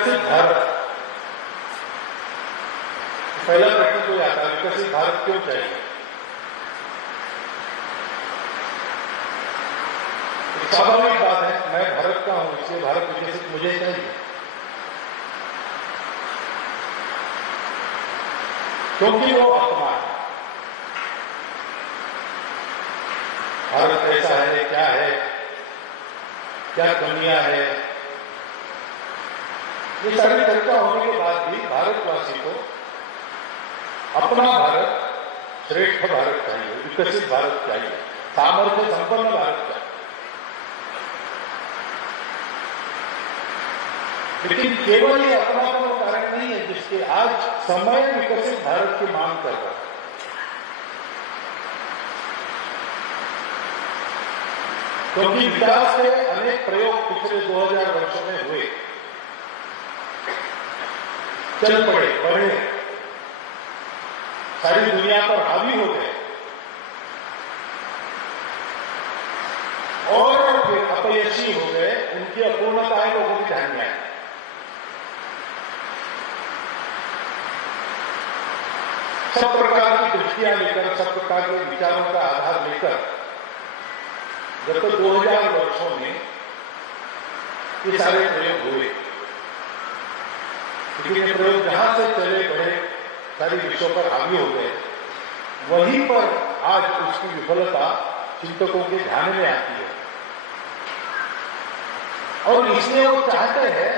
भारत, पहला प्रश्न तो आता है विकसित भारत क्यों चाहिए। स्वाभाविक बात है, मैं भारत का हूं, इसलिए भारत विकसित मुझे चाहिए, क्योंकि वो अपना है। भारत कैसा है, क्या दुनिया है, ये सारी चर्चा होने के बाद भी भारतवासी को अपना भारत, श्रेष्ठ भारत चाहिए, विकसित भारत चाहिए, सामर्थ्य संपन्न भारत चाहिए। लेकिन केवल ये अपना कोई कारण नहीं है जिसके आज समय विकसित भारत की मांग कर रहा है। क्योंकि विकास के अनेक प्रयोग पिछले 2000 वर्षों में हुए, चल पड़े, बढ़े, सारी दुनिया पर हावी हो गए और फिर अपयशी हो गए, उनकी अपूर्णताएं लोगों के ध्यान में आई। सब प्रकार की दृष्टियां लेकर, सब प्रकार के विचारों का आधार लेकर गत 2000 वर्षों में ये सारे प्रयोग हुए। लेकिन ये प्रयोग जहां से चले बढ़े, सारी विश्व पर हावी हो गए, वहीं पर आज उसकी विफलता चिंतकों के ध्यान में आती है और इसलिए वो चाहते हैं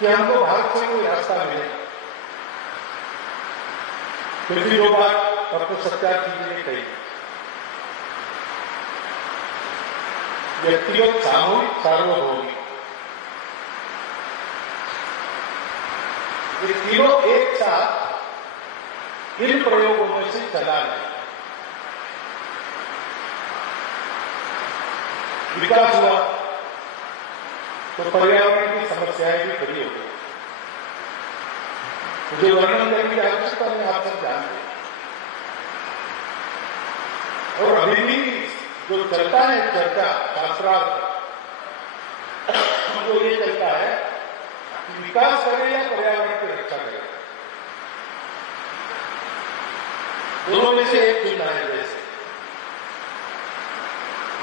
कि हमको भारत से कोई रास्ता मिले। क्योंकि जो बात डॉक्टर सत्यार्थी जी ने कही, व्यक्तिगत, सामूहिक, सार्वभौमिक, ये तीनों एक साथ इन प्रयोगों में से चला नहीं। विकास हुआ तो पर्यावरण की समस्याएं भी खड़ी हो गई। मुझे वर्णन करने की आवश्यकता नहीं, आप सब जानते हैं। और अभी भी जो चलता है चर्चा शास्त्रार्थ, जो ये चलता है कि विकास करें या पर्यावरण की रक्षा करें, दोनों में से एक चुनना है। जैसे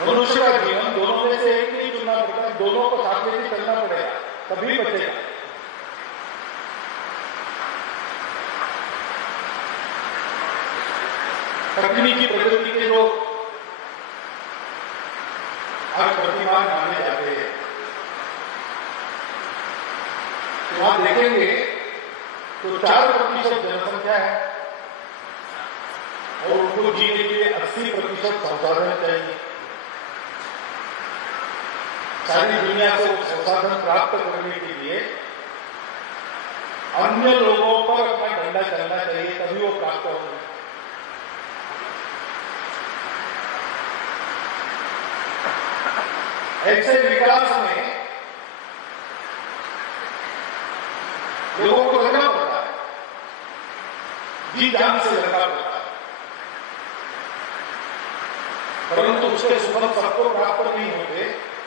मनुष्य का जीवन दोनों में से एक नहीं चुनना पड़ता, दोनों को साथ लेकर चलना पड़ेगा, तभी बचेगा। तकनीकी प्रगति के जो आज प्रतिमान माने जाते हैं, तो आप देखेंगे तो 4% जनसंख्या है और उनको जीने के लिए 80% संसाधन चाहिए। सारी दुनिया से वो संसाधन प्राप्त करने के लिए अन्य लोगों पर अपना डंडा चलना चाहिए, तभी वो प्राप्त होंगे। ऐसे विकास में लोगों को लगा पड़ता है, जी जान से लगा पड़ता है, परंतु उसके सुफल सबको प्राप्त नहीं होते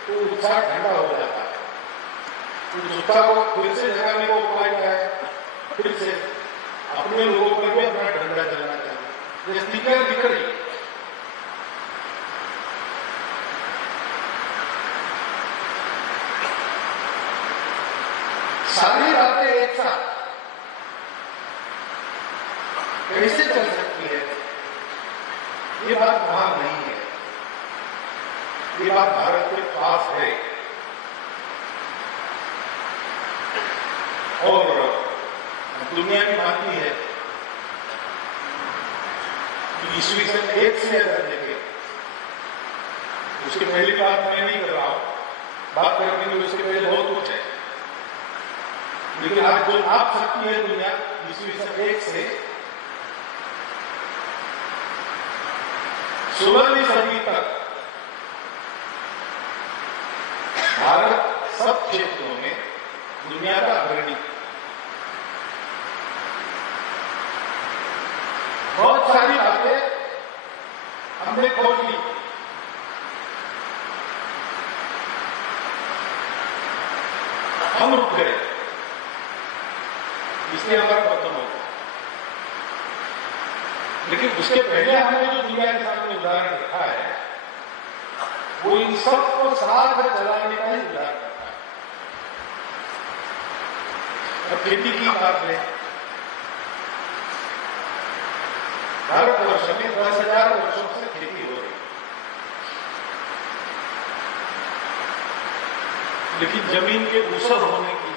तो उत्साह ठंडा हो जाता है। उस उत्साह को फिर से जगाने का उपाय क्या है? फिर से अपने लोगों पर भी अपना डंडा चलना चाहिए। ये स्पीकर निकली, सारी बातें एक साथ कैसे चल सकती है? ये बात वहां नहीं है, ये बात भारत के पास है। और दुनिया की मानती है कि ईस्वी सन 1 से अगर देखें, उसकी पहली बात मैं नहीं कर रहा हूं, बात करने के लिए उसके पहले बहुत कुछ है। लेकिन आज जो आप सकती है दुनिया, ईस्वी सन 1 से 16वीं सदी तक भारत सब क्षेत्रों में दुनिया का अग्रणी। बहुत सारी बातें हमने खोज ली, हम रुक गए। गए, इसलिए हमारा पतन हो गया। लेकिन उसके पहले हमने जो दुनिया के सामने उदाहरण देखा है वो इन सबको साथ में चलाने का ही उदाहरण करता है। अब खेती की बात है, भारतवर्ष में 10,000 वर्षों से खेती हो रही है, लेकिन जमीन के ऊसर होने की,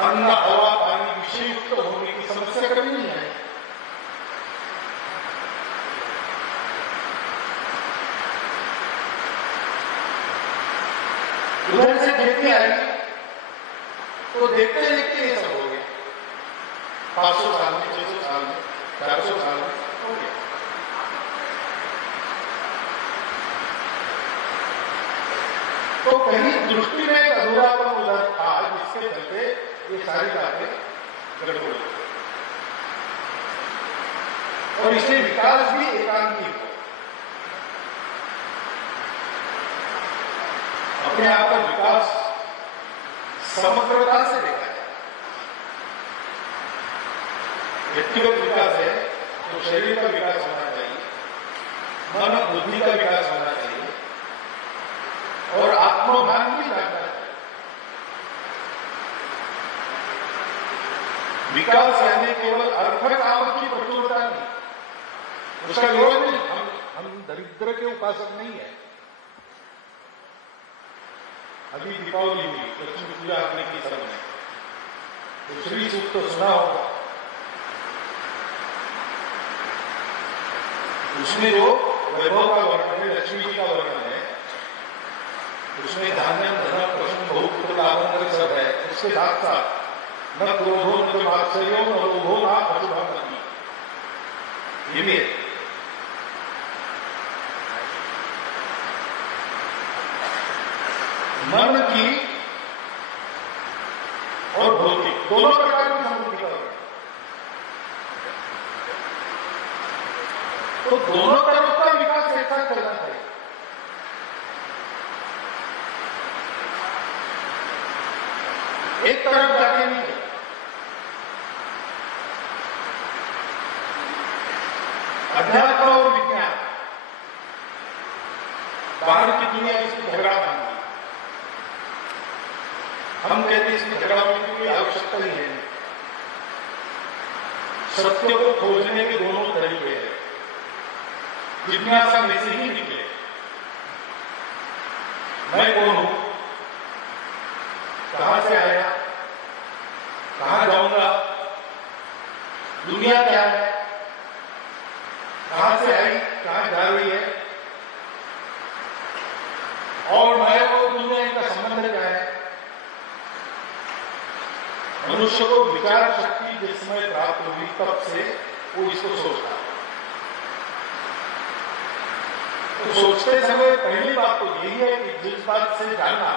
अन्न हवा पानी विषयुक्त होने की समस्या कभी नहीं है। उधर से खेती आई तो देखते देखते ये सब हो गया। 500 साल में, 600 साल में, 400 साल में हो गया। तो कहीं दृष्टि में एक अधूरापन उधर था जिसके चलते ये सारी बातें गड़बड़ हो, और इसलिए विकास भी एकांकी हो। अपने आप का विकास समग्रता से देखा जाए। व्यक्तिगत विकास है तो शरीर का विकास होना चाहिए, मन बुद्धि का विकास होना चाहिए, और आत्मभान भी जानना चाहिए। विकास यानी केवल अर्थ काम की प्रचुरता नहीं, उसका विरोध नहीं। हम दरिद्र के उपासक नहीं है। अभी दीपावली हुई, लक्ष्मी पूजा आपने की सबने, तो श्री सूक्त तो सुना होगा। उसमें जो वैभव का वर्णन है, लक्ष्मी जी का वर्णन है, उसमें धान्य धन प्रश्न बहुत पुत्र सब है। उसके साथ साथ न क्रोधो न मात्सर्यो न लोभो न अशुभम, ये भी है। मन की और भौतिक दोनों प्रकार की समृद्धि का वर्णन, तो दोनों तरफ का विकास एक साथ चलना चाहिए। एक तरफ जाके नहीं चलता। अध्यात्म और विज्ञान, बाहर की दुनिया इसकी झगड़ा मानती, हम कहते हैं इसमें झगड़ा होने की कोई आवश्यकता ही है। सत्य को खोजने के दोनों तरीके हैं, जिज्ञासा में से ही निकले। मैं कौन हूं, कहां से आया, कहां जाऊंगा, दुनिया क्या है, कहां से आई, कहां जा रही है, और मैं और दुनिया इनका संबंध क्या है। मनुष्य को विचार शक्ति जिस समय प्राप्त हुई तब से वो इसको सोचता है। तो सोचते समय पहली बात तो यही है कि जिस बात से जानना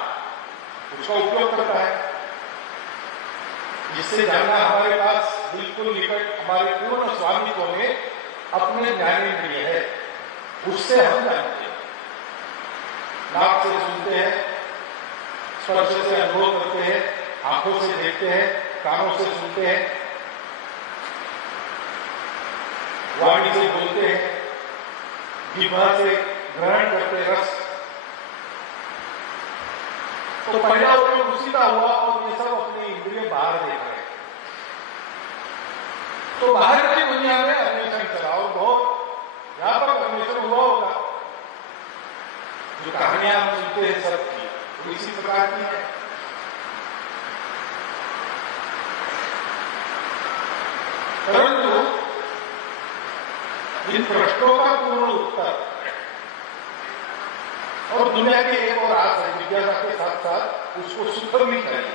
उसका उपयोग करता है, जिससे जानना हमारे पास बिल्कुल निकट हमारे पूर्ण स्वामित्व में अपने ज्ञानेंद्रिय है, उससे हम जानते हैं। नाक से सुनते हैं, स्पर्श से अनुभव करते हैं, आंखों से देखते हैं, कानों से सुनते हैं, वाणी से बोलते हैं, जिह्वा से ग्रहण करते हैं रस। तो पहला उपयोग उसी का हुआ, और ये सब अपनी इंद्रिय बाहर देख रहे हैं। तो बाहर की दुनिया में अन्वेषण चला, और बहुत व्यापक अन्वेषण हुआ होगा। जो कहानियां हम सुनते हैं सब की, वो इसी प्रकार की है। परंतु इन प्रश्नों का पूर्ण उत्तर, और दुनिया की एक और आस है, जिज्ञासा के साथ साथ उसको सुख भी करें,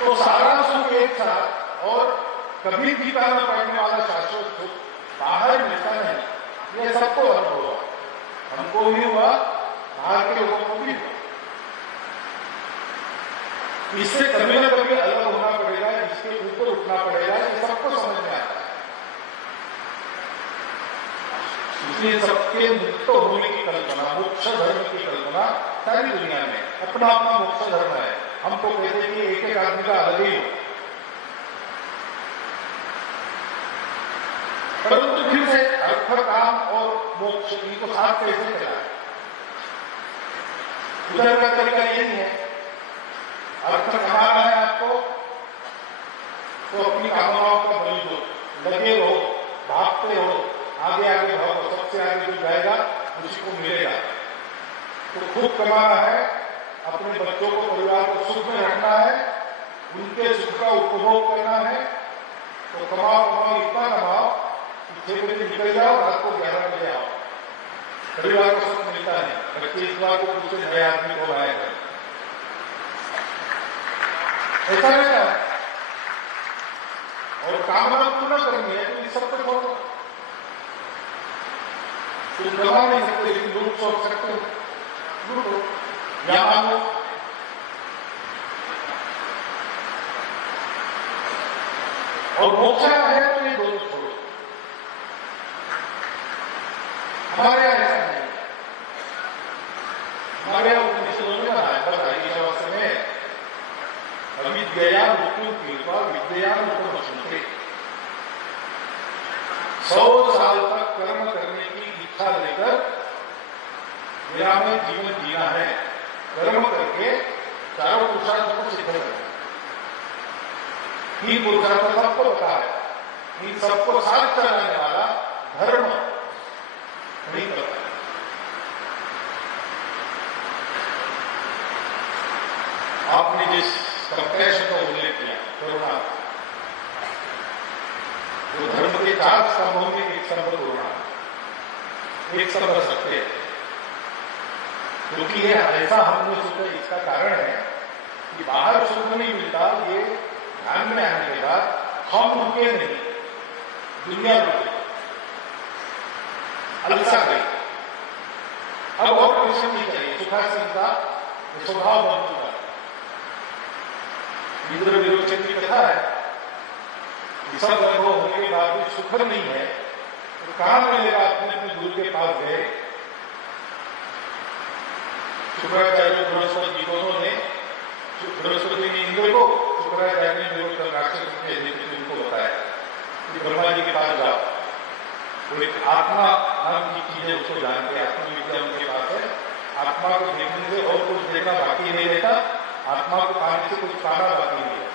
तो सारा सुख एक साथ और कभी फीका न पड़ने वाला शाश्वत सुख बाहर मिलता नहीं। यह सबको अनुभव हुआ, हमको भी हुआ, बाहर के लोगों को भी हुआ। इससे कभी न कभी अलग होना पड़ेगा, इसके ऊपर उठना पड़ेगा, ये सबको समझ में आता है। इसलिए सबके मुक्त होने की कल्पना, मोक्ष धर्म की कल्पना सारी दुनिया में अपना अपना मोक्ष धर्म है। हम तो कहते हैं कि एक एक आदमी का अलग ही हो, परंतु फिर से अर्थ, काम और मोक्ष इनको साथ कैसे चला है? उधर का तरीका यही है, अर्थ कमाना है आपको तो अपनी कामनाओं का बलि दो, लगे रहो, भागते रहो, आगे आगे भागो, सबसे आगे जो जाएगा उसी को मिलेगा। तो खूब कमाना है, अपने बच्चों को, परिवार को सुख में रखना है, उनके सुख का उपभोग करना है। तो कमाओ कमाओ, इतना कमाओ कि 6 बजे निकल जाओ, रात को 11 बजे आओ, परिवार को सुख मिलता है। बच्चे इस बार को पूछे नए आदमी को आएगा, ऐसा रहता है। और कामना पूर्ण करनी है तो इस सब पर छोड़ो, तुम कमा नहीं सकते लेकिन लूट सोच सकते हो, लूटो या मांगो। और मोक्ष है तो ये दोनों छोड़ो। हमारे यहाँ ऐसा नहीं, हमारे यहाँ उपनिषदों में बताया ईशावास्य में अविद्या मृत्यु कृपा विद्या मुक्ति। 100 साल तक कर्म करने की इच्छा लेकर निरामय जीवन जीना है, कर्म करके चारों पुरुषार्थों को सिद्ध करना। 3 पुरुषार्थ सबको पता है, इन सबको साथ चलाने वाला धर्म नहीं करता। आपने जिस कंपैशन का उल्लेख किया, करुणा, वो धर्म के 4 स्तंभों में एक स्तंभ करुणा, एक स्तंभ सत्य। क्योंकि ये ऐसा हमने सोचा, इसका कारण है कि बाहर सुख नहीं मिलता, ये ध्यान में आने के बाद हम रुके नहीं, दुनिया रुके, अलसा गई। अब और परिश्रम नहीं चाहिए, सुखासन का स्वभाव बन चुका। इंद्र विरोचन की कथा है कि सब अनुभव होने के बाद भी सुख नहीं है तो कहां मिलेगा? अपने अपने गुरु के पास गए। शुक्राचार्य बृहस्पति दोनों ने, बृहस्पति ने इंद्र को, शुक्राचार्य ने राक्षस के उनको बताया कि ब्रह्मा जी के पास जाओ, वो एक आत्मा नाम की चीज है, उसको जानते, आत्मविद्या उनके पास है। आत्मा को देखने से और कुछ देखना बाकी नहीं रहता, आत्मा को पाने से कुछ पाना बाकी नहीं है,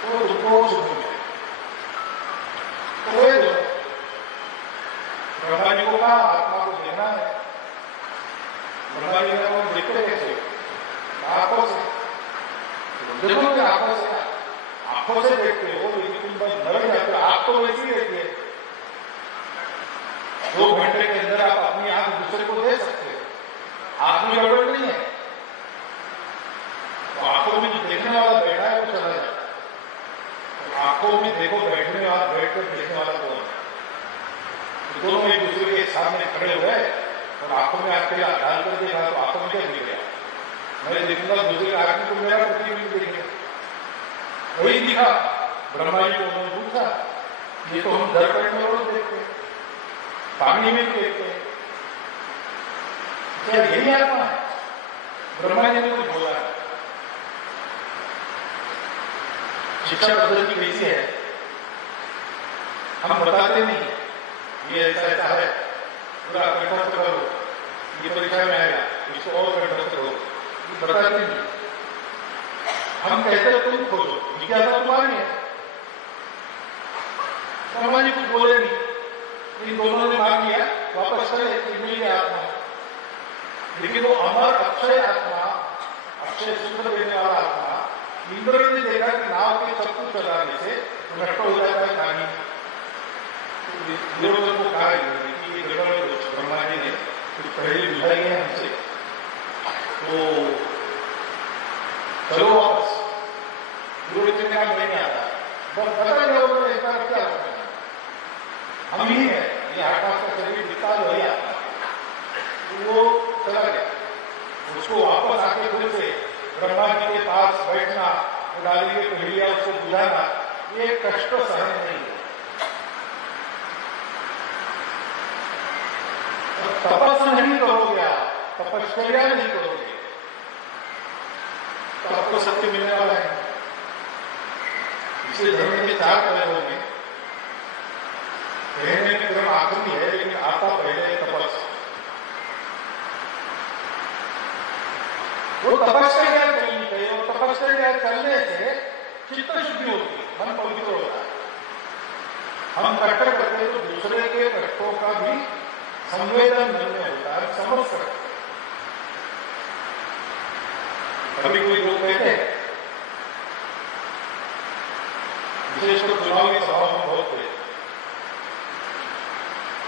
तो उनको सुख मिले। तो ब्रह्मा जी को कहा आत्मा को देखना है। ब्रह्मा जी ने वो देखते कैसे? आंखों से। देखो कि आंखों से देखते हो, लेकिन तुम बस डर जाते हो, आंख तो वैसी ही रहती है। 2 घंटे के अंदर आप अपनी आंख दूसरे को दे सकते हो, आंख में गड़बड़ नहीं है। तो आंखों में जो देखने वाला बैठा है वो चला जाता है। तो आंखों में देखो, बैठने वाला, बैठकर देखने वाला कौन है? तो दोनों एक दूसरे के सामने खड़े हुए और आंखों में आके डाल कर देखा तो आंखों में क्या दिख गया? मैं देखूंगा दूसरे आंख को, मेरा प्रतिबिंब दिखेगा, वही दिखा। ब्रह्मा जी को उन्होंने पूछा, ये तो हम दर्पण में रोज देखते हैं, पानी में भी देखते हैं, क्या यही आत्मा है? ब्रह्मा जी ने कुछ बोला है। शिक्षा पद्धति कैसी है? हम बताते नहीं, ये ऐसा ऐसा है, पूरा कंठस्थ करो, ये परीक्षा में आएगा, इसको और कंठस्थ करो, ये बताते नहीं। हम कहते हैं तुम खोजो, जिज्ञासा तुम्हारी है। ब्रह्मा जी कुछ बोले नहीं, इन दोनों ने मांग लिया, वापस चले, मिल गया आत्मा। लेकिन वो अमर अक्षय आत्मा, अक्षय सुख देने वाला आत्मा, इंद्र ने देखा कि नाव के चक्कू चलाने से नष्ट हो जाता है पानी। इंद्र को कहा कि ये गड़बड़ ब्रह्मा जी ने कुछ पहले बुझाई है हमसे, तो चलो वापस। गुरु जी ने कहा नहीं आता, बस पता नहीं होगा इसका क्या होता है, हम ही है, ये 8 मास का शरीर दिखता है वही आता। वो चला गया, उसको वापस आके फिर से ब्रह्मा जी के पास बैठना, डाली के पहलिया उसको बुझाना, ये कष्ट सहन नहीं है। तपस्या नहीं करोगे आप तपश्चर्या नहीं करोगे तो आपको सत्य मिलने वाला है। इसलिए धर्म के 4 पहलुओं में कहने में क्रम आखिरी है, लेकिन आता पहले तपस। वो तपश्चर्या करनी चाहिए, और तपश्चर्या करने से चित्त शुद्धि होती है, मन पवित्र होता है। हम कष्ट करते तो दूसरे के कष्टों का भी संवेदन मन में होता है, समझ सकते। कभी कोई लोग कहते हैं, विशेषकर चुनावी सभाओं में बहुत हुए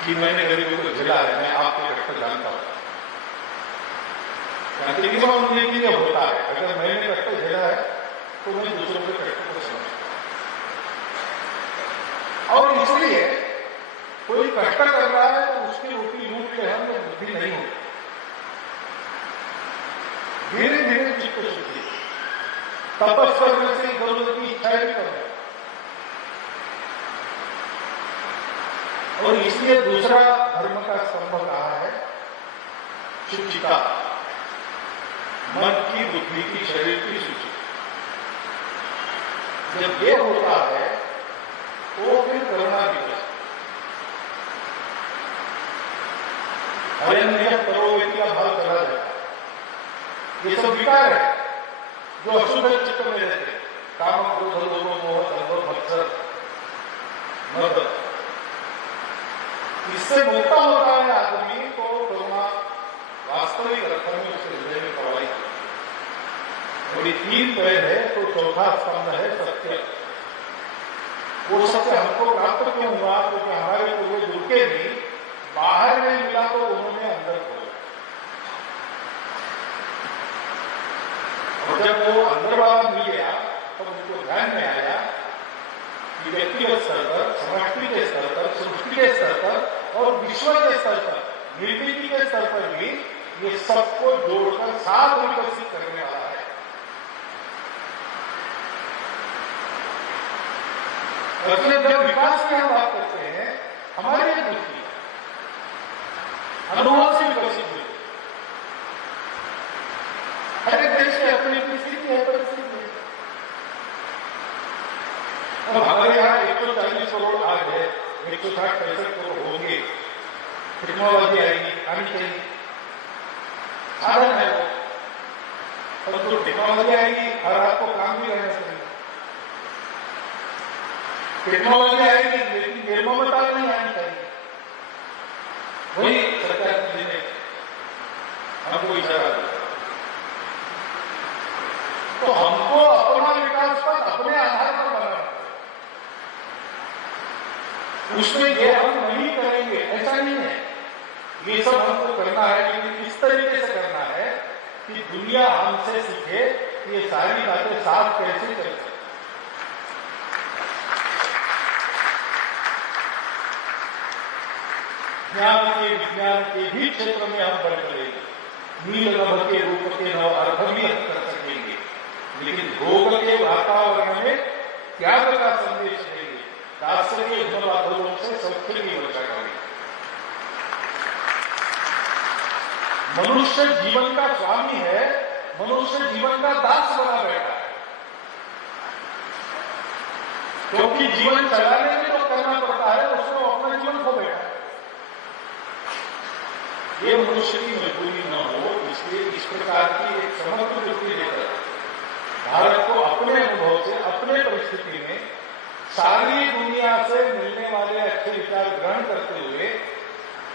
कि मैंने गरीबों को झेला है, मैं आपके कष्ट जानता हूं। उन्हें भी ये होता है, अगर मैंने कष्ट झेला है तो मैं दूसरों के कष्ट को समझता हूं। और इसलिए कोई कष्ट कर रहा है तो उसकी रोटी लूट ले हम बुद्धि नहीं होती। धीरे धीरे चित्त शुद्धि, तपस करने से इधर की इच्छाएं भी करें। और इसलिए दूसरा धर्म का स्तंभ कहा है शुचिता, मन की, बुद्धि की, शरीर की शुचि। जब ये होता है तो फिर करुणा विकसित। अयन्य परोवेती का भाव चला जाता है। ये सब विकार है जो अशुद्ध चित्त में रहते, काम, क्रोध, लोभ, मोह, दंभ, मत्सर, मद। इससे मुक्त होता है आदमी तो करुणा वास्तविक अर्थ में उसके हृदय में प्रवाहित है। और ये 3 पैर है तो चौथा स्तंभ है सत्य। वो सत्य हमको प्राप्त क्यों हुआ? क्योंकि हमारे पूर्वज रुके भी, बाहर नहीं मिला तो उन्होंने अंदर खोला। और जब वो अंदर वाला मिल गया तब उनको ध्यान में आया कि व्यक्तिगत स्तर पर, समष्टि के स्तर पर, सृष्टि के स्तर पर और विश्व के स्तर पर, निर्मिति के स्तर पर भी ये सबको जोड़कर साथ विकसित करने वाला है। इसलिए जब विकास की हम बात करते हैं, हमारी दृष्टि अनुभव से विकसित हुई। हर एक देश की अपनी अपनी स्थिति है, परिस्थिति है। अब हमारे यहाँ 140 करोड़ आ गए, 160-65 करोड़ होंगे। टेक्नोलॉजी आएगी, आनी चाहिए, साधन है वो। और जो टेक्नोलॉजी आएगी हर आपको काम भी रहना चाहिए। टेक्नोलॉजी आएगी लेकिन निर्ममता नहीं आनी चाहिए। वही सरकार जी ने हमको इशारा दिया। तो हमको अपना विकास पर अपने आधार पर बनाना है। उसमें ये हम नहीं करेंगे ऐसा नहीं है। ये सब हमको करना है, लेकिन इस तरीके से करना है कि दुनिया हमसे सीखे कि ये सारी बातें साथ कैसे चल सकती। ज्ञान के, विज्ञान के भी क्षेत्र में हम बढ़ चलेंगे। नील नभ के रूप के नव अर्थ भी हम कर सकेंगे, लेकिन भोग के वातावरण में त्याग का संदेश देंगे। दास्य के गुणवादों से सौख्य की वर्षा करेंगे। मनुष्य जीवन का स्वामी है, मनुष्य जीवन का दास बना बैठा है। क्योंकि जीवन चलाने में जो करना पड़ता है उसको अपना जीवन खो बैठा है। ये मनुष्य की मजबूरी न हो, इसलिए इस प्रकार की एक समग्र दृष्टि लेकर भारत को अपने अनुभव से, अपने परिस्थिति में सारी दुनिया से मिलने वाले अच्छे विचार ग्रहण करते हुए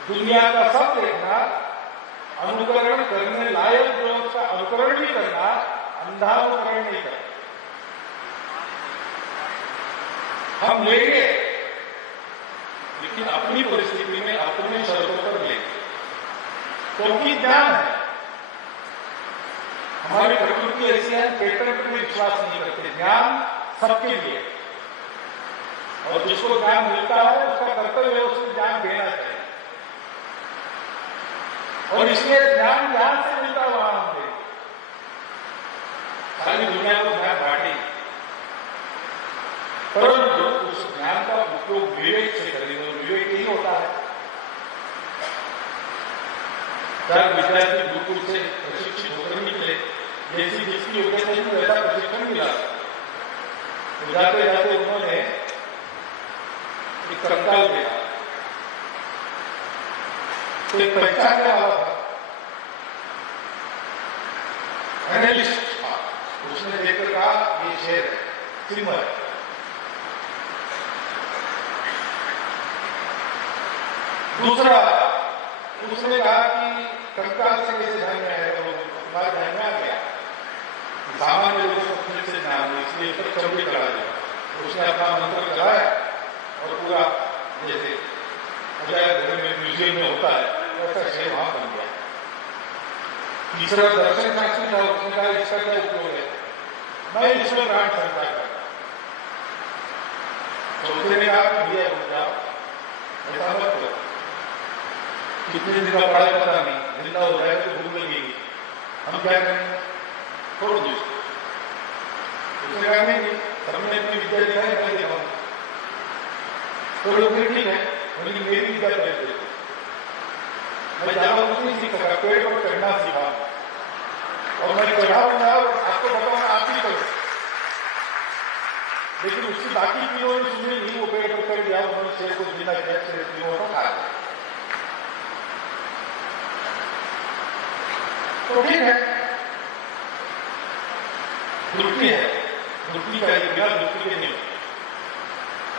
दुनिया का सब देखना, अनुकरण करने लायक जो उसका अनुकरण भी करना, अंधा अनुकरण नहीं करना। हम लेंगे लेकिन अपनी परिस्थिति में, अपने शर्तों पर लेंगे, क्योंकि ज्ञान है। हमारी प्रकृति ऐसी है, पेटेंट में विश्वास नहीं करते। ज्ञान सबके लिए, और जिसको ज्ञान मिलता है उसका कर्तव्य है उसको ज्ञान देना चाहिए। और इसलिए ज्ञान ज्ञान से मिलता है वहां हम देंगे। सारी दुनिया को ज्ञान बांटे, परंतु उस ज्ञान का उपयोग विवेक से करेंगे, और विवेक यही होता है। विद्यार्थी गुरुकुल से प्रशिक्षित होकर निकले, जैसी जिसकी योग्यता थी वैसा प्रशिक्षण मिला। तो जाते जाते उन्होंने एक कंकाल देखा, तो एक पहचानने वाला था, एनालिस्ट था, उसने देखकर कहा ये शेर है, सिमर है। दूसरा उसने कहा कि कंकाल से कैसे ध्यान में आएगा, तुम्हारे ध्यान में आ गया, सामान्य लोगों को फिर से ध्यान में, इसलिए सब चौकी करा दिया। उसने अपना मंत्र लगाया और पूरा जैसे अजायब घर में म्यूजियम में होता है वैसा शेर वहां बन गया। तीसरा दर्शन शास्त्री था, उसने कहा इसका क्या उपयोग है, मैं इसमें प्राण संचार करता। चौथे ने कहा भैया रुक जाओ, ऐसा मत करो, कितने दिन का पढ़ाई पता नहीं, जिंदा हो जाए तो भूल लगेगी, हम क्या करेंगे, छोड़ दो। उसने कहा नहीं, सबने अपनी विद्या दिखाई, मैं दिखाऊंगा। तो लोग फिर ठीक है, लेकिन मेरी विद्या कर देते, मैं ज्यादा कुछ नहीं सीख सका, पेड़ पर चढ़ना सीखा और मैं चढ़ाऊंगा आपको बताऊंगा, आप ही करो। लेकिन उसकी बाकी तीनों ने सुनी नहीं, वो पेड़ पर चढ़ गया, उन्होंने शेर को जिंदा किया, शेर तीनों को खा गया। तो ठीक है, दृष्टि है, दृष्टि चाहिए, बिना दृष्टि के नहीं होती।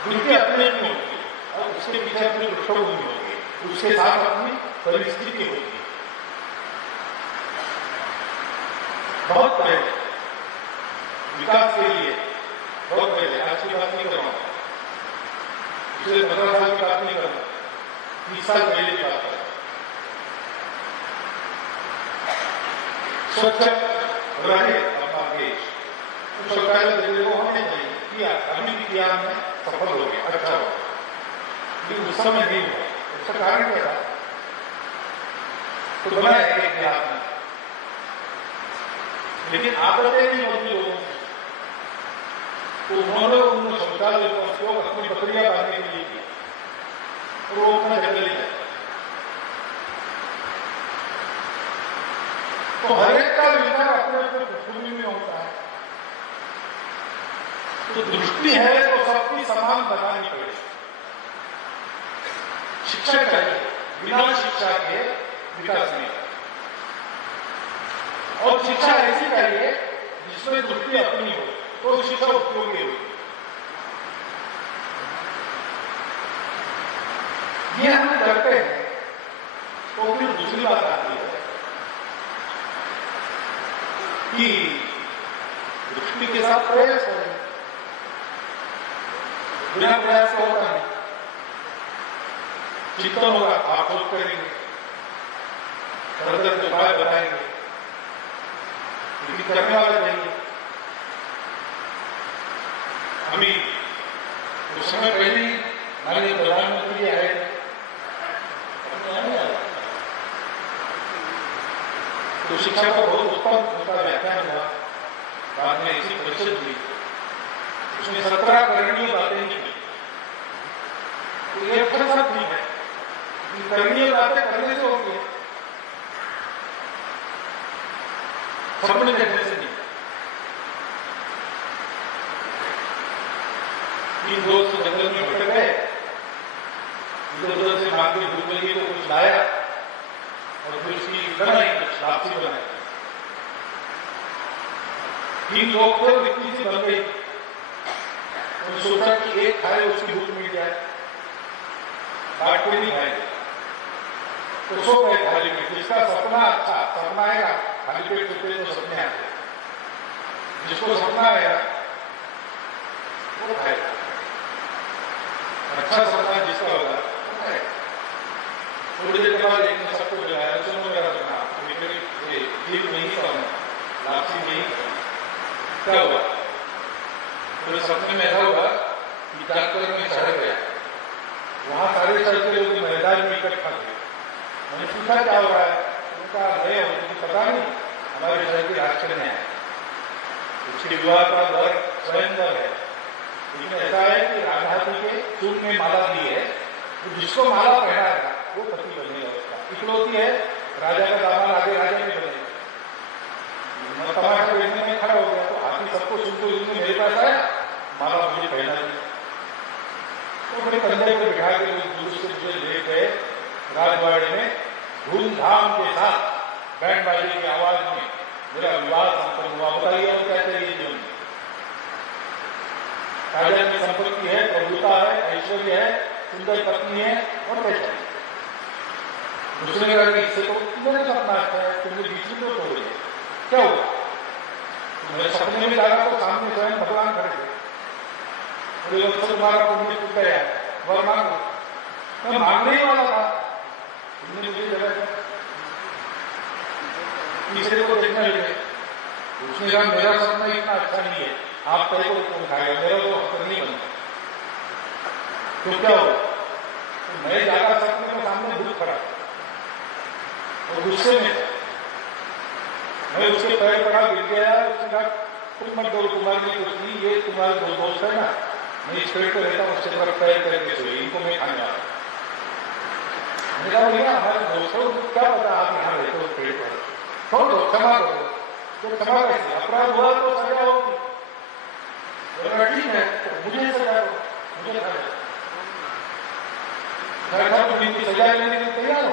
दृष्टि अपने नहीं होती और उसके पीछे अपनी पृष्ठभूमि होगी, उसके साथ अपनी परिस्थिति होगी। बहुत पहले विकास के लिए, बहुत पहले, आज की बात नहीं कर रहा हूं, पिछले 15 साल की बात नहीं कर रहा हूं, 30 साल पहले की बात कर रहा हूं। स्वच्छ रहे अपना देश, शौचालय देने को होने चाहिए, किया, अभी भी किया, हमने सफल हो गया, अच्छा हो, लेकिन उस समय नहीं हुआ। उसका कारण क्या था, तो बनाया एक हाथ में, लेकिन आदतें नहीं होती लोगों से, तो उन्होंने उन शौचालय का उपयोग अपनी बकरियां बांधने के लिए किया और वो अपना जंगल ही जाए। तो हर एक का विचार अपने अपने पृष्ठभूमि में होता है। तो दृष्टि है तो सबकी समान बनानी पड़ेगी। शिक्षा चाहिए, बिना शिक्षा के विकास नहीं, और शिक्षा ऐसी चाहिए जिसमें दृष्टि अपनी हो, तो शिक्षा उपयोगी हो। ये हम करते हैं तो फिर दूसरी बात आती है कि दृष्टि के साथ प्रयास करें, बिना प्रयास का होता नहीं। चिंतन होगा, आप खोज करेंगे, तरह के उपाय बनाएंगे, लेकिन करने वाला चाहिए। अभी कुछ समय पहले माननीय प्रधानमंत्री आए, तो शिक्षा का बहुत उत्तम उनका व्याख्यान हुआ, बाद में ऐसी परिषद हुई, उसमें 17 करणीय बातें निकली। तो ये फर्क नहीं है, करणीय बातें करने से होंगे, सपने देखने से नहीं। 3 दोस्त जंगल में भटक गए, इधर उधर से मांगे, भूख लगी तो कुछ लाया और फिर उसकी बनाई, कुछ लापसी बनाई। 3 लोग थे, इतनी सी बन गई, उन्होंने सोचा कि एक खाए उसकी भूख मिट जाए, बांट के नहीं खाएंगे, तो सो गए खाली पेट। जिसका सपना अच्छा, सपना आएगा, खाली पेट सोते तो सपने आते, जिसको सपना आएगा वो खाएगा, अच्छा सपना जिसका होगा वो खाएगा। थोड़ी देर के बाद एक ने सबको बुलाया, सुनो मेरा सपना, ठीक नहीं करना, लापसी नहीं करना। क्या हुआ, पूरे सपने में ऐसा हुआ कि जाकर में शहर गया, वहां सारे शहर के लोग मैदान में इकट्ठा थे। मैंने पूछा क्या हो रहा है, उनका गए हो, मुझे पता नहीं, हमारे शहर की राजकन्या है, उसके विवाह का घर स्वयं घर है, लेकिन ऐसा है कि राधा जी के चूल में माला दी है, तो जिसको माला पहनाएगा वो पति बनेगा उसका, इकलौती है, राजा का दामाद आगे राजा नहीं बने, मैं तमाशा देखने में खड़ा हो गया तो हाथी सबको सुनते हुए मेरे पास आया, माला मुझे पहना दी, तो मेरे कंधे पर बिठा के जुलूस से मुझे ले गए राजवाड़े में, धूमधाम के साथ बैंड बाजे की आवाज में मेरा विवाह संपन्न हुआ। बताइए और क्या चाहिए जीवन में? राजा की संपत्ति है, प्रभुता है, ऐश्वर्य है, सुंदर पत्नी है, और क्या चाहिए? दूसरे का इससे तो मेरा सपना अच्छा है, तुमने बीच में तो तोड़ दिया, क्या हुआ? मेरे सपने में जाना तो सामने स्वयं भगवान खड़े थे, तुम्हारा पुण्य टूट गया, वर मांगो। मैं मांगने ही वाला था, तुमने मुझे जगह तीसरे को देखने लगे, उसने कहा मेरा सपना इतना अच्छा नहीं है, आप तय को कौन खाएगा, मेरा तो हक नहीं बनता। तो क्या हो, तो मैं जागा सपने में सामने दुख खड़ा और गुस्से में मैं उसके पैर पड़ा, गिर गया, उसने कहा तुम मत दो, तुम्हारे लिए कुछ नहीं, ये तुम्हारे दो दोस्त है ना, मैं इस पेड़ पे रहता हूँ, उससे तरफ पैर करके सोई, इनको मैं खाने वाला। मैंने कहा भैया हमारे दोस्तों को क्या पता आप यहाँ रहते हो पेड़ पर, छोड़ दो, क्षमा करो। तो क्षमा कैसे, अपराध हुआ तो सजा होगी, ठीक है तो मुझे सजा दो, मुझे खा दो, तुम इनकी सजा लेने के लिए तैयार हो?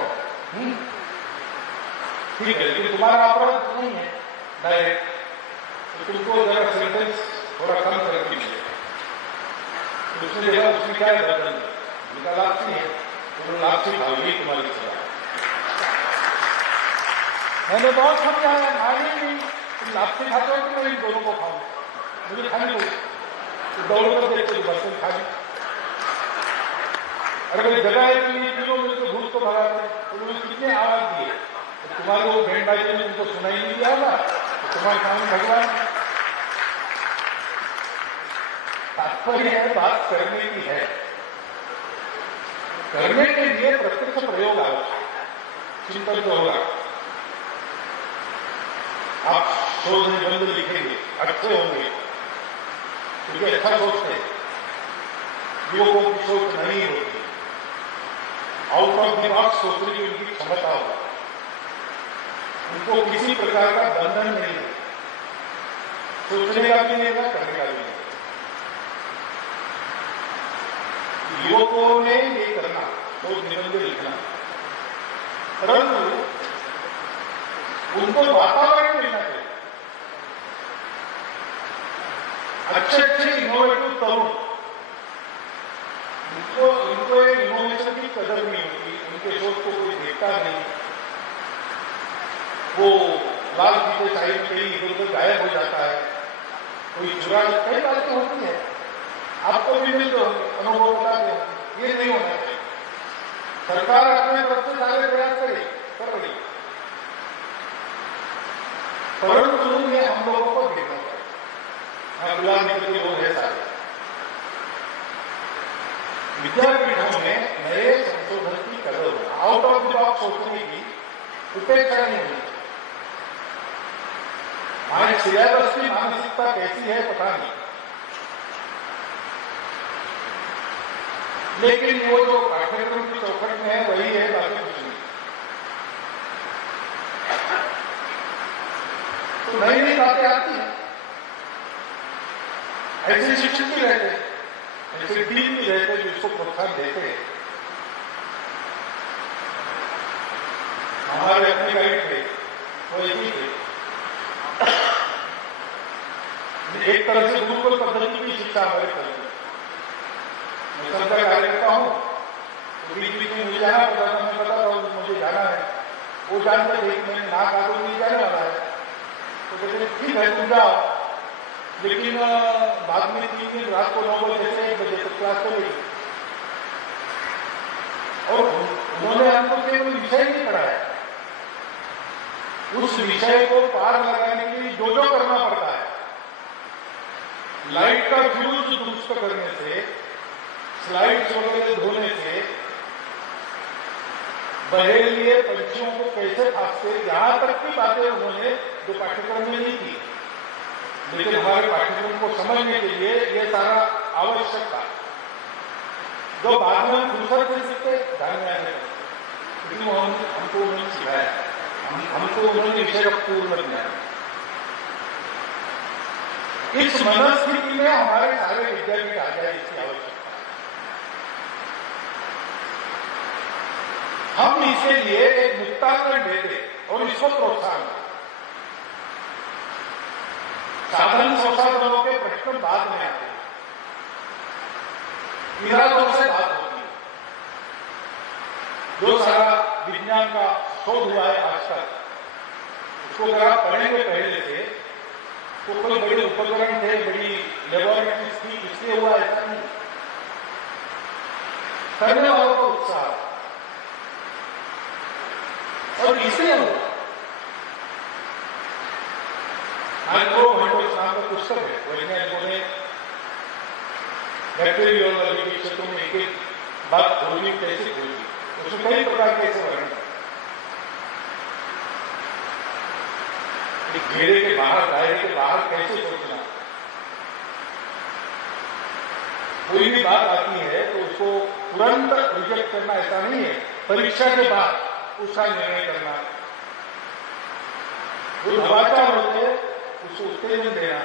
ठीक है, लेकिन तुम्हारा अपराध नहीं है डायरेक्ट, तो तुमको जरा सेंटेंस थोड़ा कम करके दीजिए। उसने देखा उसमें क्या बदल है, उनका लापसी है, उन्होंने लापसी खाओगी तुम्हारी सजा। मैंने बहुत समझाया, मारे नहीं, तुम लापसी खाते हो तो मैं इन दोनों को खाऊं, मुझे खाने दो। तो दौड़ कर देखते बर्तन खा ली, अरे भाई जगह है तो ये तीनों मिलकर भूत को भगाते, उन्होंने कितने आवाज दिए, तो तुम्हारे वो बैंड बाजे ने तुमको सुनाई नहीं दिया होगा, तो तुम्हारे सामने भगवान। तात्पर्य है बात करने की है, करने के लिए प्रत्यक्ष प्रयोग आवश्यक, चिंतन तो होगा। आप शोध निबंध लिखेंगे, अच्छे होंगे, क्योंकि अच्छा सोचते हैं, युवकों की सोच नहीं होती, आउट ऑफ द बॉक्स सोचने की उनकी क्षमता हो, उनको किसी प्रकार का बंधन नहीं है, सोचने का भी नहीं है, करने का भी नहीं। युवकों ने ये करना, शोध निबंध लिखना, परंतु उनको वातावरण मिलना चाहिए, अच्छे अच्छे इनोवेटिव तरुण, इनको इनोवेशन की कदर नहीं होती, उनके सोच को कोई देखता नहीं, वो लाल फीते चाहिए कहीं इधर उधर गायब हो जाता है, कोई चुरा, कई बातें होती है, आपको भी मिल दो अनुभव बताते हैं, ये नहीं होना चाहिए। सरकार अपने तरफ से सारे प्रयास करे, कर रही, परंतु ये हम लोगों को देखना चाहिए। गुलाम नबी लोग है सारे विद्यापीठों में नए संशोधन की कदर हो, आउट ऑफ द बॉक्स सोचने की उपेक्षा नहीं होनी। हमारे सिलेबस की मानसिकता कैसी है पता नहीं, लेकिन वो जो पाठ्यक्रम की चौखट में है वही है, बाकी कुछ नहीं। तो नई नई बातें आती हैं, ऐसे शिक्षक भी रहते हैं, ऐसे टीम भी रहते हैं जो इसको प्रोत्साहन देते हैं। हमारे अपने गाइड थे, वो यही थे, एक तरह से गुरुकुल पद्धति की शिक्षा हमारे करते। मैं सरकार कार्यकर्ता हूँ, तो बीच बीच में मुझे जाना पड़ता था, मैं पता था मुझे जाना है, वो जानते थे कि मैंने ना कहा नहीं जाने वाला है, तो कहते ठीक है तुम जाओ, लेकिन बाद में 3 दिन रात को 9 बजे से 1 बजे तक क्लास चलेगी। और उन्होंने हमको केवल विषय नहीं पढ़ाया, उस विषय को पार लगाने के लिए जो जो करना पड़ता है, लाइट का फ्यूज दुरुस्त करने से, स्लाइड्स वगैरह धोने से, बहेलिए पंछियों को कैसे फांसते, यहां तक की बातें उन्होंने जो पाठ्यक्रम में नहीं की, लेकिन हमारे पाठ्यक्रम को समझने के लिए ये सारा आवश्यक था, जो बाद में हम दूसरा कर सकते ध्यान में आने, लेकिन हमको उन्होंने सिखाया। हमको उन्होंने विषय का पूर्ण ज्ञान। इस मनस्थिति में हमारे सारे विद्यार्थी आ जाए, इसकी आवश्यकता है। हम इसके लिए एक मुक्तांकन दे दें और इसको प्रोत्साहन दें। साधन संसाधनों के प्रश्न बाद में आते हैं, इरादों से बात होती है। जो सारा विज्ञान का शोध हुआ है आज तक, उसको अगर आप पढ़ेंगे पहले से, तो कोई बड़े उपकरण थे, बड़ी लेबोरेटरीज थी, इसलिए हुआ ऐसा नहीं। करने वालों का उत्साह और इसलिए हुआ। माइक्रोमोटर्स नाम का पुस्तक है, वैज्ञानिकों ने बैक्टीरियोलॉजी के क्षेत्रों में एक एक बात खोजी, कैसे खोजी, उसमें कई प्रकार के ऐसे वर्णन। घेरे के बाहर, दायरे के बाहर कैसे सोचना। कोई भी बात आती है तो उसको तुरंत रिजेक्ट करना ऐसा नहीं है, परीक्षा के बाद उसका निर्णय करना। जो नवाचार होते हैं उसको उत्तेजन देना।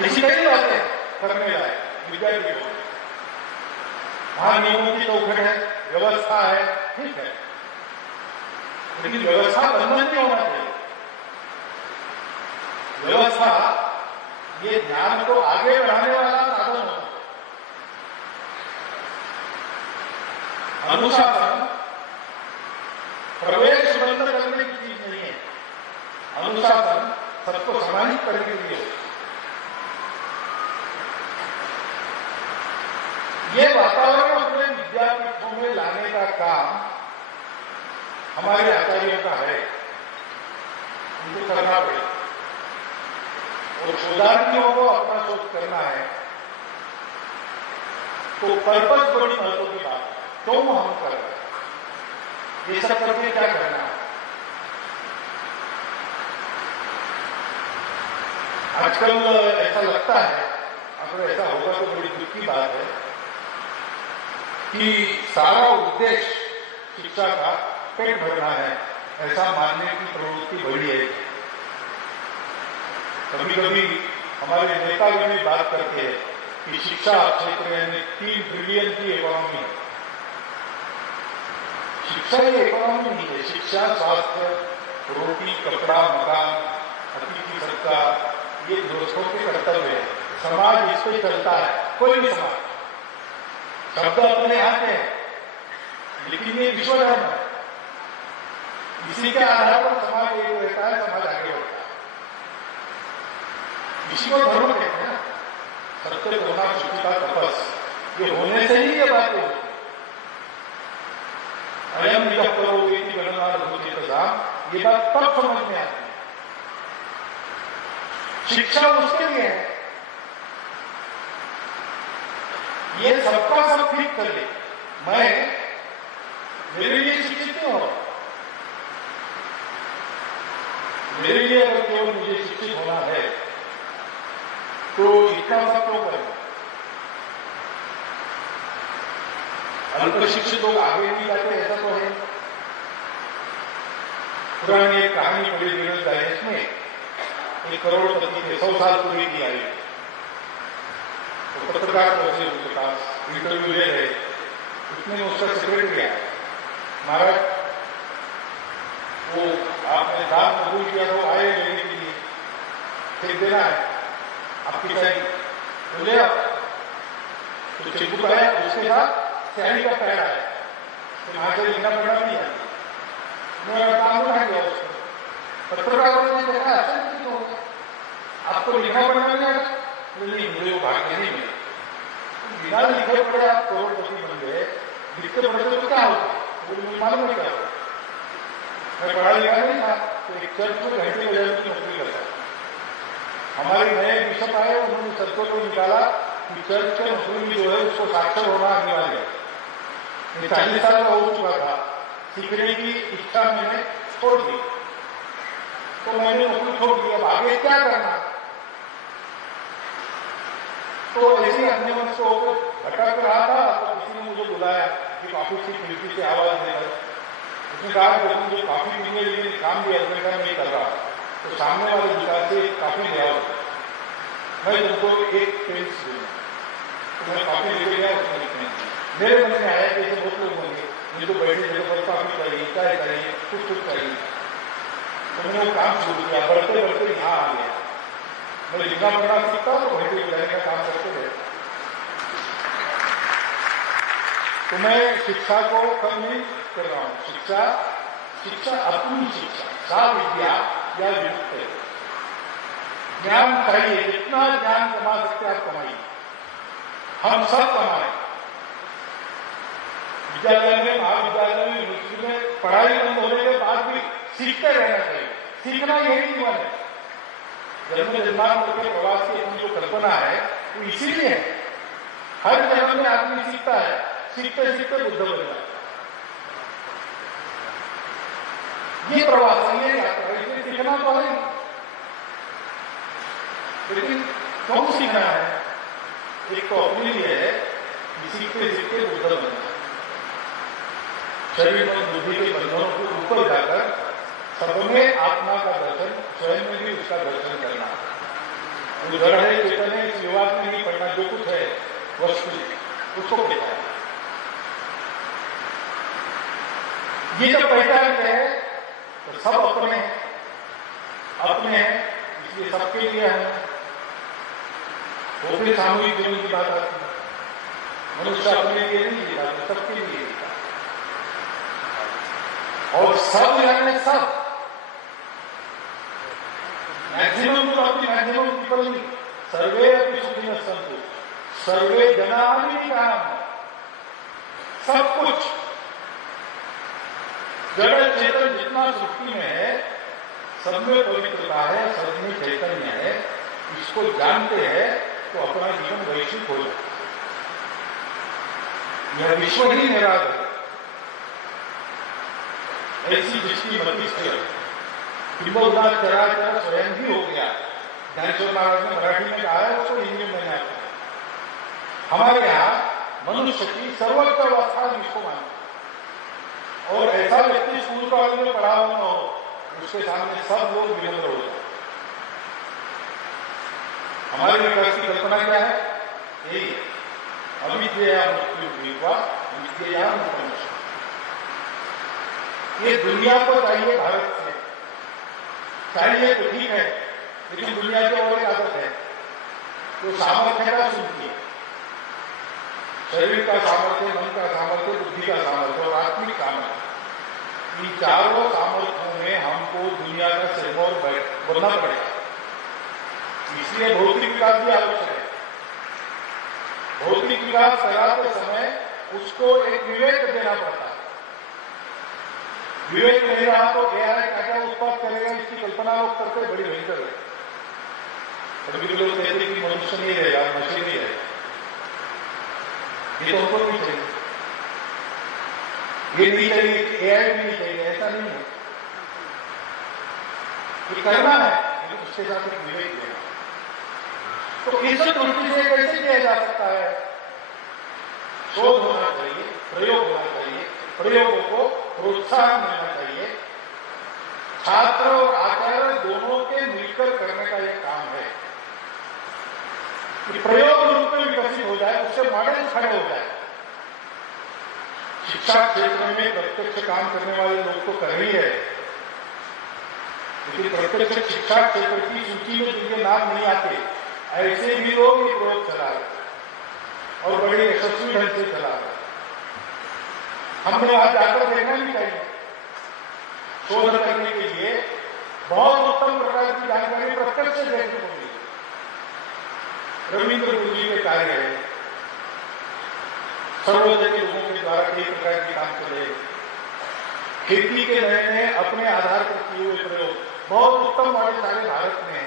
ऐसी कई बातें करने लाए विद्यार्थी को। वहां नियमों की चौखट है, व्यवस्था है, ठीक है, लेकिन व्यवस्था बंधन नहीं होना चाहिए। व्यवस्था ये ज्ञान को आगे बढ़ाने वाला साधन होना चाहिए। अनुशासन प्रवेश बंद करने की चीज नहीं है। अनुशासन सबको समाहित करने के लिए। ये वातावरण अपने विद्यापीठों में लाने का काम हमारे आचार्यों का है, उनको करना पड़ेगा। और शोधार्थियों को अपना शोध करना है, तो पर्पस बड़ी महत्व की बात है। क्यों हम कर रहे हैं, ये सब करके क्या करना है। आजकल ऐसा लगता है, अगर ऐसा होगा तो बड़ी दुख की बात है, कि सारा उद्देश्य शिक्षा का पेट भरना है, ऐसा मानने की प्रवृत्ति बढ़ी है। कभी कभी हमारे नेतागण भी बात करते हैं कि शिक्षा क्षेत्र में 3 ट्रिलियन की इकोनॉमी है। शिक्षा ये इकोनॉमी नहीं है। शिक्षा, स्वास्थ्य, रोटी, कपड़ा, मकान, अतिथि सत्कार, ये दोस्तों के कर्तव्य है। समाज इस पर चलता है, कोई भी समाज। शब्द अपने आते हैं, लेकिन ये विश्व धर्म है। इसी के आधार पर समाज एक रहता है, समाज आगे बढ़ता है। इसी को धर्म कहते हैं ना, सत्य, करुणा, शुचिता, तपस, ये होने से ही ये बातें होती है। अयम जब करोगे कि गणना होती तथा, ये बात तब समझ में आती है। शिक्षा उसके लिए है, ये सबका सब ठीक कर ले। मैं मेरे लिए शिक्षित नहीं हो रहा, मेरे लिए अगर केवल मुझे शिक्षित होना है तो इतना सब क्यों करें। अल्प शिक्षित लोग आगे नहीं जाते, ऐसा तो है। पुरानी एक कहानी पढ़ी विनोद दायेश में, एक करोड़पति थे, 100 साल पूरी की आयु। तो पत्रकार पहुंचे उनके पास, इंटरव्यू ले रहे, उसने उसका सेक्रेटरी आया, महाराज वो आपने दान कबूल किया तो आए लेने के लिए, फिर देना है आपकी सही, तो ले आओ। तो चिपकू आया, उसके साथ स्याही का पैर आया, तो वहां से लिखना पड़ा नहीं है। मेरा काम उठा गया उसको। पत्रकारों ने देखा ऐसा नहीं होगा, आपको लिखना पड़ना नहीं आएगा, नहीं मुझे वो भाग्य नहीं मिला। बिना लिखे पड़े आप करोड़पति बन गए, लिखते पढ़ते तो क्या होता है, वो मुझे मालूम है क्या होगा। मैं पढ़ा लिखा नहीं था, तो एक चर्च में घंटे बजाने की नौकरी करता। हमारे नए बिशप आए, उन्होंने सबको तो निकाला कि चर्च के मुस्लिम जो है उसको साक्षर होना अनिवार्य है। 40 साल का हो चुका था, सीखने की इच्छा मैंने छोड़ दी, तो मैंने नौकरी छोड़ दी। अब आगे क्या करना, तो ऐसे अन्य मन से होकर भटक रहा था, तो किसी ने मुझे बुलाया, एक ऑफिस की खिड़की से आवाज देकर उसने कहा कि तुम जो कॉफी पीने के लिए काम भी अर्जेंटा नहीं कर रहा, तो सामने वाले दुकान से कॉफी ले आओ, मैं तुमको एक पेंस दूंगा। तो मैं कॉफी लेके गया, उसने लिखने मेरे मन में आया कि ऐसे बहुत लोग होंगे मुझे तो बैठे जगह पर कॉफी चाहिए, चाय चाहिए, कुछ चाहिए। तो मैंने वो काम शुरू किया, बढ़ते बढ़ते यहाँ आ गया। मैं लिखना पढ़ना सीखता तो घंटे बजाने का काम करते रहे। तो मैं शिक्षा को कम नहीं कर रहा हूं। शिक्षा अपनी शिक्षा, सा विद्या या युक्त है। ज्ञान चाहिए, जितना ज्ञान कमा सकते आप कमाइए, हम सब कमाएं। विद्यालय में, महाविद्यालय में, यूनिवर्सिटी में पढ़ाई बंद होने के बाद भी सीखते रहना चाहिए। सीखना यही जीवन है। जन्म जन्मांतर के प्रवास की अपनी जो कल्पना है वो इसीलिए है। हर जन्म में आदमी सीखता है, सीखते सीखते बुद्ध बन जाता है। ये प्रवास है, ये यात्रा, इसमें सीखना तो है, लेकिन क्यों सीखना है? एक तो अपने लिए है कि सीखते सीखते बुद्ध बनना है। शरीर और बुद्धि के बंधनों को ऊपर जाकर सब में आत्मा का दर्शन, स्वयं में भी उसका दर्शन करना। वो जड़ है, चेतन है, इस विवाद में नहीं पड़ना। जो कुछ है वस्तु उसको कहता है। ये जब पहचानते हैं तो सब अपने हैं, इसलिए सबके लिए है। वो फिर सामूहिक जीवन की बात आती है। मनुष्य अपने लिए नहीं जीता, सबके लिए जीता। और सब यानी सब, मैक्सिमम तो अपनी मैक्सिमम पीपल नहीं, सर्वे अपनी सुखी संतु, सर्वे जनानी काम, सब कुछ जड़ चेतन जितना सृष्टि में है, सब में पवित्रता है, सब में चैतन्य है। इसको जानते हैं तो अपना जीवन वैश्विक हो जाता है। यह विश्व ही निराधार है। ऐसी जिसकी मति स्थिर, बिंबुदा चराचर स्वयं ही हो गया। ज्ञानेश्वर महाराज ने मराठी में कहा है, उसको हिंदी में मैंने आता। हमारे यहाँ मनुष्य की सर्वोच्च अवस्था जिसको मानते, और ऐसा व्यक्ति स्कूल कॉलेज में पढ़ा हुआ न हो, उसके सामने सब लोग विनम्र हो जाए। हमारे विकास की कल्पना क्या है? यही अविद्या मृत्यु विद्या मनुष्य। ये दुनिया को चाहिए भारत से, चाहिए तो ठीक है, लेकिन दुनिया की और एक आदत है, तो सामर्थ्य का सुनती है। शरीर का सामर्थ्य, मन का सामर्थ्य, बुद्धि का सामर्थ्य और आत्मिक सामर्थ्य, इन चारों सामर्थ्यों में हमको दुनिया का सिरमौर बनना पड़ेगा। इसलिए भौतिक विकास भी आवश्यक है। भौतिक विकास कराते समय उसको एक विवेक देना पड़ता है। विवेक नहीं रहा तो एआई क्या उत्पाद करेगा, इसकी कल्पना लोग करते बड़ी भयंकर है। कभी लोग कहते कि मनुष्य नहीं रहेगा, मशीन नहीं रहेगा। ये तो हमको नहीं चाहिए, ये नहीं चाहिए, एआई भी नहीं चाहिए, ऐसा नहीं है। ये करना है, लेकिन उसके साथ एक विवेक देना। तो इस दृष्टि से कैसे किया जा सकता है? शोध होना चाहिए, प्रयोग होना चाहिए, प्रयोगों को प्रोत्साहन मिलना चाहिए। छात्र और आचार्य दोनों के मिलकर करने का यह काम है कि प्रयोग रूप में विकसित हो जाए, उससे मॉडल खड़े हो जाए। शिक्षा क्षेत्र में प्रत्यक्ष काम करने वाले लोग तो कर ही है, लेकिन प्रत्यक्ष शिक्षा क्षेत्र की सूची में जिनके नाम नहीं आते, ऐसे भी लोग ये प्रयोग चला रहे और बड़े यशस्वी ढंग से चला रहे। हमने आज जाकर देखना भी चाहिए। शोध करने के लिए बहुत उत्तम प्रकार की जानकारी प्रत्यक्ष देखने को मिली। रविंद्र गुरु जी के कार्य है, सर्वोदय के लोगों के द्वारा कई प्रकार के काम चले, खेती के नए नए अपने आधार पर किए हुए प्रयोग बहुत उत्तम वाले सारे भारत में है।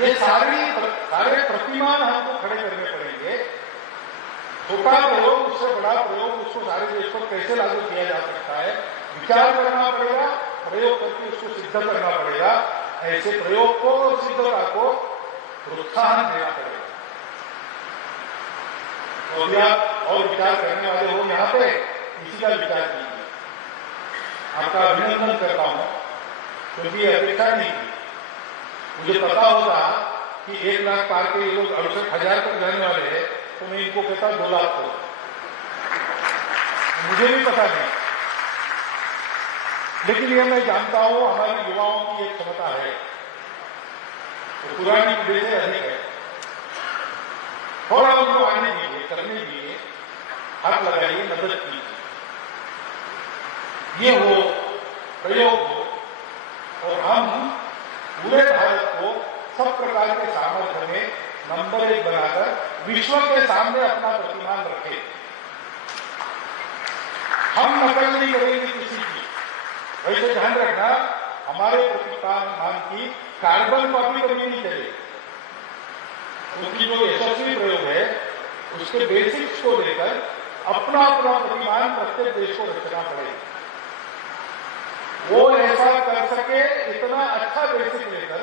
ये सारे प्रतिमान हमको खड़े करने पड़ेंगे। छोटा प्रयोग, उससे बड़ा प्रयोग, उसको सारे देश पर कैसे लागू किया जा सकता है, विचार करना पड़ेगा, प्रयोग करके उसको सिद्ध करना पड़ेगा। ऐसे प्रयोग को और सिद्धता को प्रोत्साहन देना पड़ेगा। और विचार करने वाले हो यहाँ पे, इसी का विचार कीजिए। आपका अभिनंदन करता हूँ, क्योंकि ये अपेक्षा नहीं थी। मुझे पता होता कि 1 लाख पार के ये लोग 68,000 तक जाने वाले हैं, तो मैं इनको कहता 2 लाख करो। मुझे भी पता नहीं, लेकिन ये मैं जानता हूं हमारे युवाओं की एक क्षमता है, तो पुरानी पीढ़ी से अधिक है। थोड़ा उनको आने दीजिए, करने दीजिए, हाथ लगाइए, मदद कीजिए, ये हो, प्रयोग हो, और हम पूरे भारत को सब प्रकार के सामर्थ्य में नंबर 1 बनाकर विश्व के सामने अपना प्रतिमान रखें। हम नकल नहीं करेंगे किसी की। वैसे ध्यान रखना, हमारे प्रतिमान की कार्बन कॉपी कभी नहीं चलेगी, क्योंकि जो यशस्वी प्रयोग है उसके बेसिक्स को लेकर अपना अपना प्रतिमान प्रत्येक देश को रचना पड़ेगा। वो ऐसा कर सके, इतना अच्छा बेसिक लेकर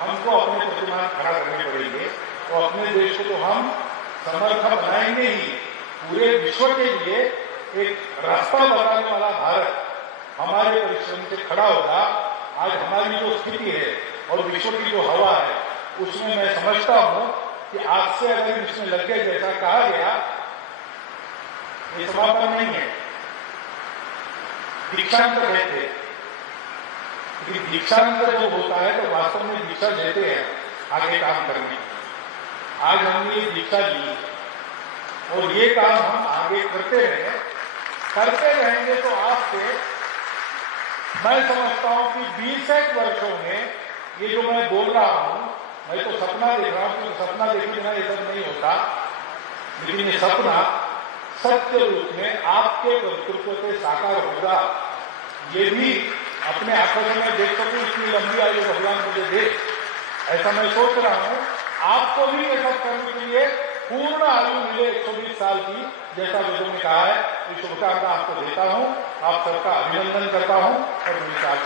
हमको अपने प्रतिमान खड़ा करने पड़ेंगे, तो अपने देश को तो हम समर्थ बनाएंगे ही, पूरे विश्व के लिए एक रास्ता बताने वाला भारत हमारे परिश्रम से खड़ा होगा। आज हमारी जो स्थिति है और विश्व की जो हवा है, उसमें मैं समझता हूं कि आज से अगर इसमें लग गए, जैसा कहा गया, ये समापन नहीं है, दीक्षांत कहते हैं। दीक्षांत जो होता है तो वास्तव में दीक्षा देते हैं आगे काम करने की। आज हमने दीक्षा ली है और ये काम हम आगे करते रहेंगे, तो आज से मैं समझता हूं कि 20 वर्षों में ये जो मैं बोल रहा हूं, मैं तो सपना देख रहा हूं, क्योंकि सपना देखे बिना ये सब नहीं होता, लेकिन ये सपना सत्य रूप में आपके कर्तृत्व से साकार होगा। ये भी अपने आंखों से मैं देख सकूं, इतनी लंबी आयु भगवान मुझे दे, ऐसा मैं सोच रहा हूं। आपको भी ये सब करने के लिए पूर्ण आयु मिले 120 साल की, जैसा वेदों ने कहा है। इस शुभकामना आपको देता हूं, आप सबका अभिनंदन करता हूं और मेरी आज